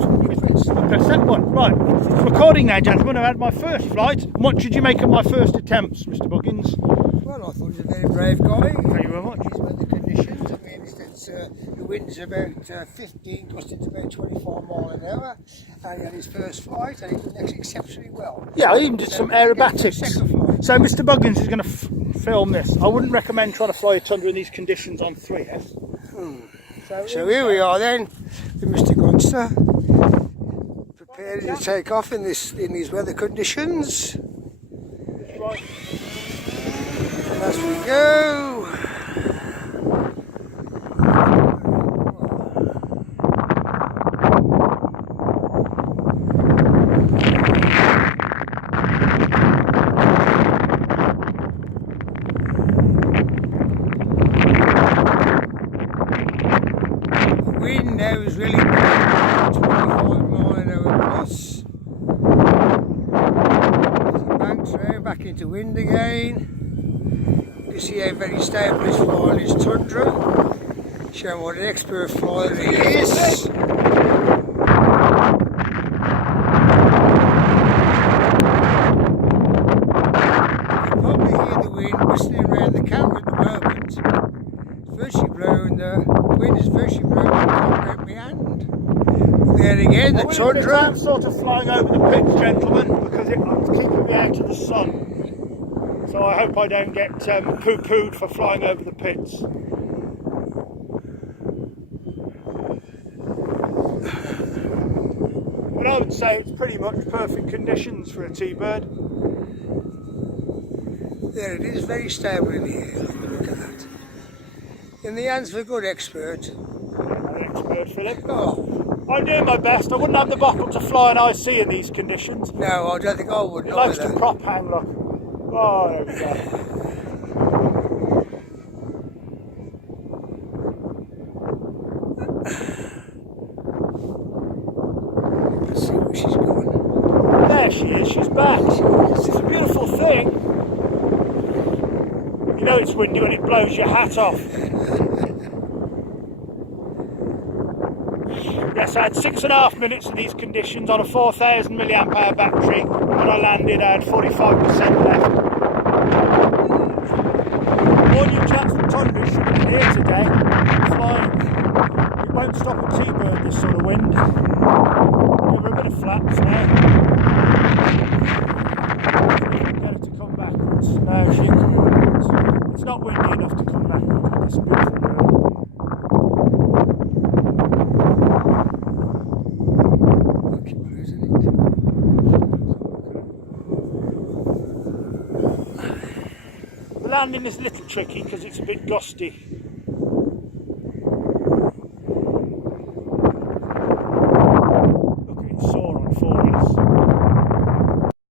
Press that one. Right, it's recording now, gentlemen. I had my first flight. What did you make of my first attempts, Mr. Buggins? Well, I thought he was a very brave guy. Thank you very much. These weather conditions. I mean, the wind's about 15, gusting to about 24 miles an hour. And he had his first flight, and he did exceptionally well. Yeah, I even did some aerobatics. So Mr. Buggins is going to film this. I wouldn't recommend trying to fly a Tundra in these conditions on 3S. So here we are then, with Mr. Gunster, prepared to take off in these weather conditions. Right. And as we go. The wind now is really 25 miles an hour plus. Banks round back into wind again. You can see how very stable he's flying his Tundra. Showing what an expert flyer he is. You can probably hear the wind whistling around the camera at the moment. It's virtually blowing, the wind is virtually blowing the camera out my hand. There again, the Tundra. I'm sort of flying over the pitch, gentlemen, because it's keeping me out of the sun. So I hope I don't get poo-pooed for flying over the pits. But I would say it's pretty much perfect conditions for a T-bird. There it is, very stable in the air. Look at that. In the hands of a good expert. An expert, Philip. Oh, I'm doing my best. I wouldn't have the bottle to fly an IC in these conditions. no, I don't think I would. It likes to prop hang, look. Oh, there we go. Let's see where she's going. There she is, she's back. It's a beautiful thing. You know it's windy when it blows your hat off. Yes, I had 6.5 minutes in these conditions on a 4,000 mAh battery. When I landed, I had 45% left. All you chaps from Tundra should have been here today, flying. It won't stop a T-bird, this sort of wind. Give her a bit of flaps now. Get her to come backwards. No, she'll come backwards. It's not windy enough to come backwards with this beautiful bird. The landing is a little tricky because it's a bit gusty.